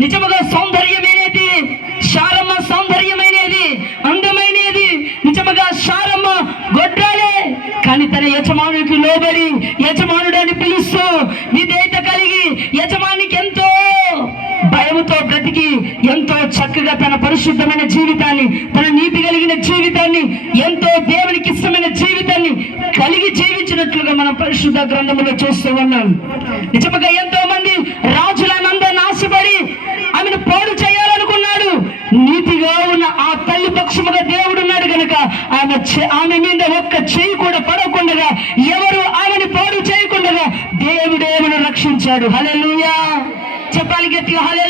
నిజముగా సౌందర్యమైనది శారమ్మ సౌందర్యమైనది అందమైనది. నిజముగా శారమ్మ గొడ్రాలే కానీ తన యజమానుడికి లోబడి యజమానుడు అని పిలుస్తూ విధేయత కలిగి యజమానికి ఎంతో భయముతో బ్రతికి ఎంతో చక్కగా తన పరిశుద్ధమైన జీవితాన్ని తన నీతి కలిగిన జీవితాన్ని ఎంతో దేవునికి ఇష్టమైన జీవితాన్ని కలిగి జీవించినట్లుగా మనం పరిశుద్ధ గ్రంథంలో చూస్తూ ఉన్నాం. నిజముగా ఎంతో మంది రాజులను ఆమె మీద ఒక్క చేయి కూడా పడకుండా ఎవరు ఆమెను పోడు చేయకుండా దేవుడు ఆమెను రక్షించాడు? హల్లెలూయా. చెప్పాలి గట్టిగా హల్లెలూయా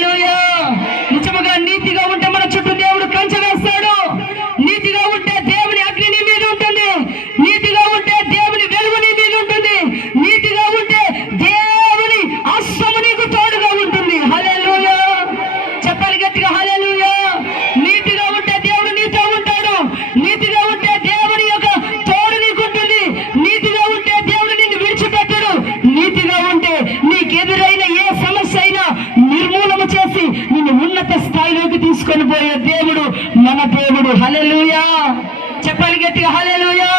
చెప్పాలి గట్టిగా హల్లెలూయా!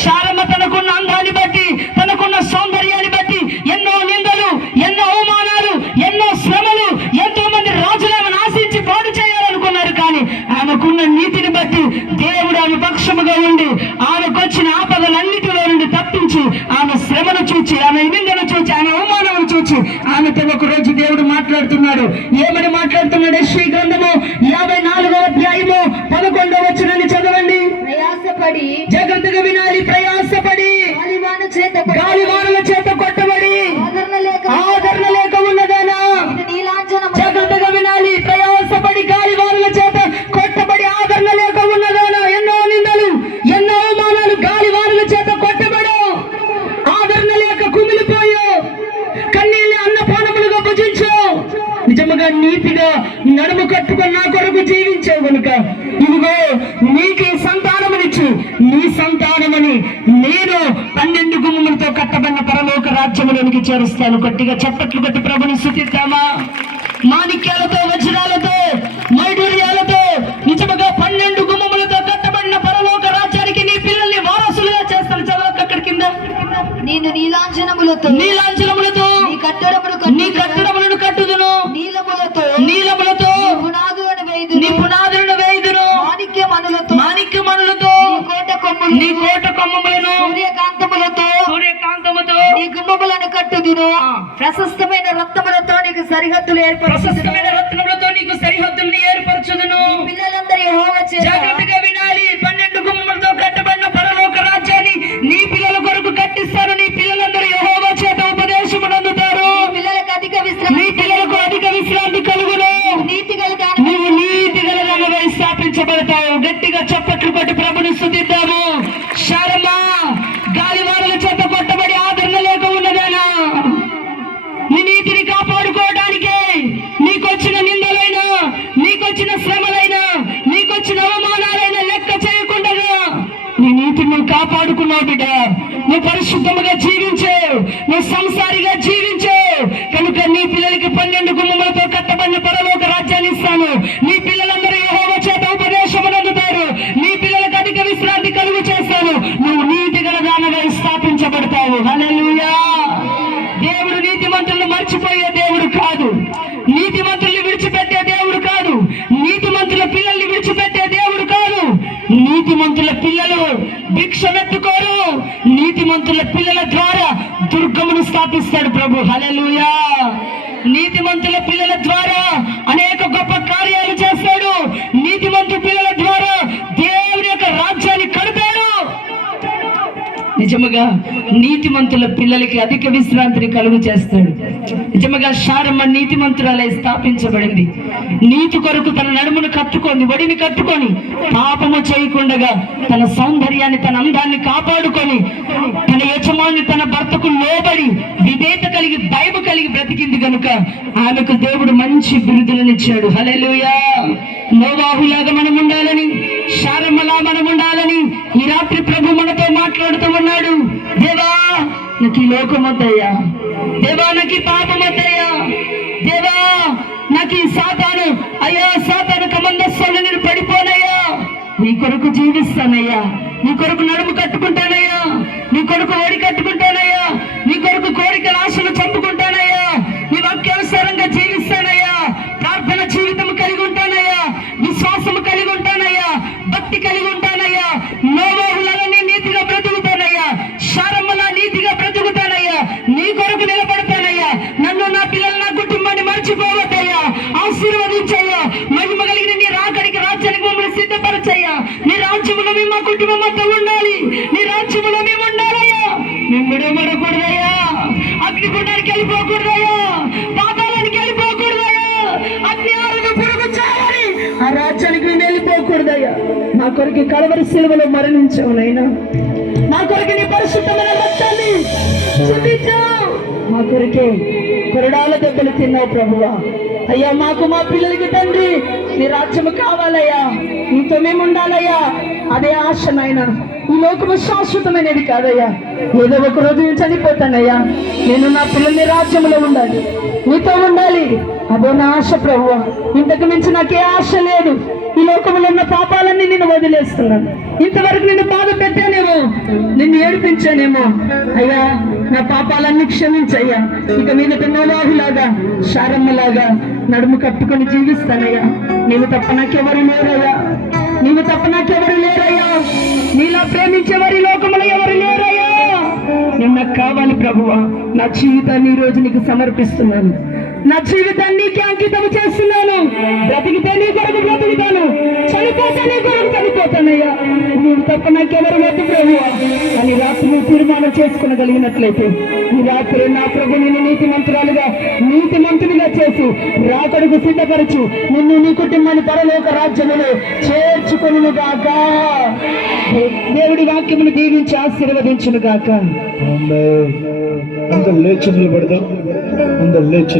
శారమ్మ తనకున్న అందాన్ని బట్టి తనకున్న సౌందర్యాన్ని బట్టి ఎన్నో నిందలు ఎన్నో అవమానాలు ఎన్నో శ్రమలు ఎంతో మంది రాజులు ఆమె ఆశించి పాడు చేయాలనుకున్నారు కానీ ఆమెకున్న నీతి నిజముగా నీతిగా నడుము కట్టుకొని నా కొరకు జీవించావు కనుక ఇదిగో నీకు సంతానమునిచ్చు. నీ సంతానమని నేను పన్నెండు గుమ్మలతో కట్టబడిన పరలోక రాజ్యములోనికి చేరుస్తాను. గట్టిగా చప్పట్లు కొట్టి ప్రభుని స్థుతిద్దామా? మాణిక్యాలతో వజ్రాలతో మైడూర్యాలతో నిజముగా పన్నెండు గుమ్మములతో కట్టబడిన పరలోక రాజ్యానికి నీ పిల్లల్ని వారసులుగా చేస్తాను. చదవక అక్కడి కింద. నేను నీలాంజనములతో నీలాంచలములతో నీ కట్టడములు నీ కట్టడములను నీ గుమ్మములను కట్టుదును ప్రశస్తమైన రత్నములతో నీకు సరిహద్దులు ఏర్పరచుదును. ప్రశస్తమైన రత్నములతో నీకు సరిహద్దుల్ని ఏర్పరచుదును. పిల్లలందరి యెహోవా చేత కాపాడుకున్నావు నువ్వు పరిశుద్ధముగా జీవించే. నువ్వు సంసారిగా జీవి నీతిమంతుల పిల్లలు భిక్షమెత్తుకోరు. నీతిమంతుల పిల్లల ద్వారా దుర్గమును స్థాపిస్తాడు ప్రభు. హల్లెలూయా. నీతిమంతుల పిల్లల ద్వారా నిజముగా నీతిమంతుల పిల్లలకి అధిక విశ్రాంతిని కలుగు చేస్తాడు. నిజముగా శారమ్మ నీతిమంతురాలే స్థాపించబడింది. నీతి కొరకు తన నడుమును కట్టుకొని వడిని కట్టుకొని పాపము చేయకుండగా తన సౌందర్యాన్ని తన అందాన్ని కాపాడుకొని తన యజమాని తన భర్తకు లోబడి విధేత కలిగి భయము కలిగి బ్రతికింది కనుక ఆమెకు దేవుడు మంచి బిరుదులనిచ్చాడు హల్లెలూయా! నోవాహులాగా మనం ఉండాలని శారమ్మలా మనం ఉండాలని ఈ రాత్రి ప్రభు మనతో మాట్లాడుతూ ఉన్నాడు. దేవా నాకు ఈ దేవా నాకు పాపమతయ్యా దేవా నాకు ఈ సాతాను. అయ్యా సాతాను కమందస్సులు నేను పడిపోనయ్యా. నీ కొరకు జీవిస్తానయ్యా. నీ కొరకు నడుము కట్టుకుంటానయ్యా. నీ కొరకు ఓడి కట్టుకుంటానయ్యా. నీ కొరకు కోరికల ఆశలు చంపుకుంటాను కుటుంబం అంతా ఉండాలి. నీ రాజ్యములో మేము ఉండాలయ్యా. మేము విడబడకూడదయ్యా అగ్నిగుండానికి వెళ్ళిపోకూడదయ్యా. పాతాళానికి వెళ్ళిపోకూడదయ్యా. అగ్ని ఆరుగు పురుగు చావని ఆ రాజ్యానికి మేము వెళ్ళిపోకూడదయ్యా. నా కొరకు కలవరి శిలువలో మరణించావు నైనా నా కొరకు నీ పరిశుద్ధమైన రక్తాన్ని మా కొరకే కొరడాల దెబ్బలు తిన్నావు ప్రభువా. అయ్యా మాకు మా పిల్లలకి తండ్రి నీ రాజ్యము కావాలయ్యా. నీతో మేము ఉండాలయ్యా. అదే ఆశ నాయన ఈ లోకము శాశ్వతమైనది కాదయ్యా. ఏదో ఒక రోజు నేను చనిపోతానయ్యా. నేను నా పిల్లల్ని రాజ్యములో ఉండాలి. నీతో ఉండాలి. అదే నా ఆశ ప్రభు ఇంతకు మించి నాకే ఆశ లేదు. ఈ లోకంలో ఉన్న పాపాలన్నీ నేను వదిలేస్తున్నాను. ఇంతవరకు నిన్ను బాధ పెట్టానేమో. నిన్ను ఏడిపించానేమో. అయ్యా నా పాపాలన్నీ క్షమించయ్యా. ఇక మీద నోలాహులాగా శారమ్మలాగా నడుము కట్టుకొని జీవిస్తానయ్యా. నేను తప్ప నాకెవరు లేరయ్యా. తప్ప నాకెవరు లేరయ్యా? నీలా ప్రేమించేవారి లోకములు ఎవరు లేరయ్యా? నేను నాకు కావాలి ప్రభువా నా జీవితాన్ని ఈ రోజు నీకు సమర్పిస్తున్నాను. నా జీవితాన్ని నీకే అంకితం చేస్తున్నాను. బ్రతికితే నీ కొరకు బ్రతుకుతాను. చనిపోతే నీ కొరకు చనిపోతానయ్యా. నేను తప్ప నాకెవరు వద్దు ప్రభువా. అని రాత్రి తీర్మానం చేసుకునగలిగినట్లయితే ఈ రాత్రి నా ప్రభు నేను నీతి మంత్రాలుగా రాకడుకు సిద్ధపరచు. నిన్ను నీ కుటుంబాన్ని పరలోక రాజ్యములో చేర్చుకొను గాక దేవుడి వాక్యమును దీవించి ఆశీర్వదించును గాక అందరు లేచి నిలబడదాం. అందరు లేచి